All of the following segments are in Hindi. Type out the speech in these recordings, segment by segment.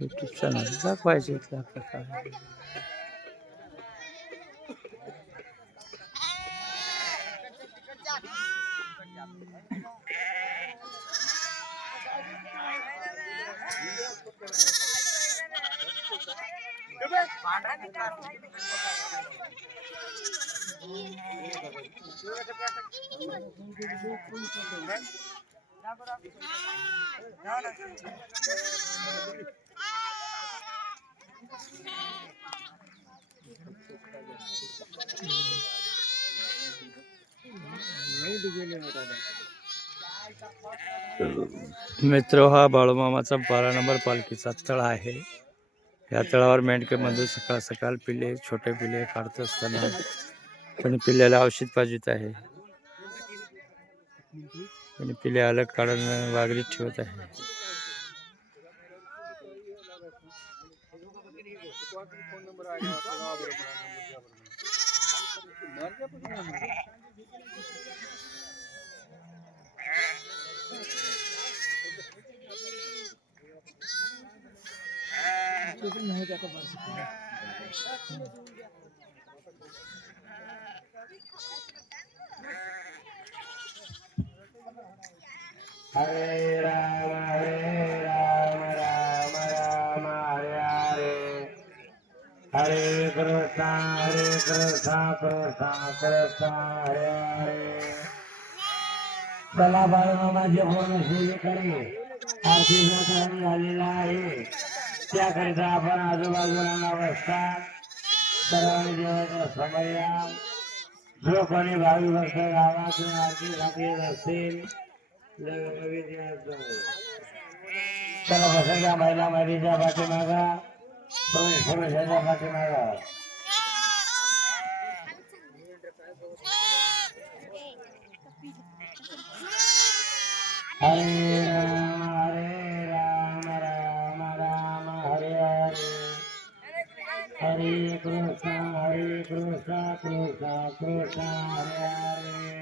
युट्यूब चॅनल दाखवायचे इथला प्रकार मित्र हा बाळूमामाचा बारा नंबर पालखीचा तळ आहे. या तळावर मेंढकेमधून सकाळ सकाळ पिल्ले छोटे पिल्ले काढत असताना पण पिल्ल्याला औषध पाजित आहे. कोणी पिल्ले अलग काढून वागलीत ठेवत आहे हरे राम हरे राम राम राम हरे हरे हरे कृष्ण हरे कृष्ण कृष्ण कृष्ण हरे हरे चला बाळमामाचे पूर्ण सेवेकडे आरती टाइम झालेला आहे त्याकरिता आपण आजूबाजूला नमस्कार सर्वांनी देवाचा समय जो कोणी भावी भक्त गावातून आरतीसाठी येत असतील चला बसायच्या महिला महिलेच्या पाठीमागा पुरुष पुरुषाच्या पाठीमागा हरे राम हरे राम राम राम हरे हरे हरे कृष्ण हरे कृष्ण कृष्ण कृष्ण हरे हरे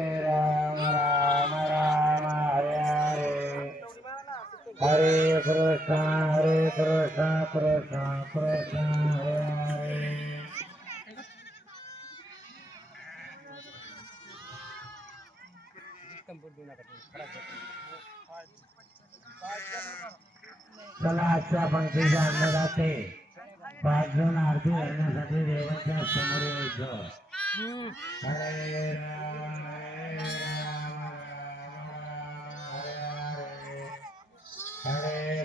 हरे कृष्ण हरे कृष्ण कृष्ण कृष्ण, हरे हरे। चला, आजच्या पंक्तीच्या अन्नदाते पाच जण आरती करण्यासाठी देवाच्या समोर यायचं. हरे राम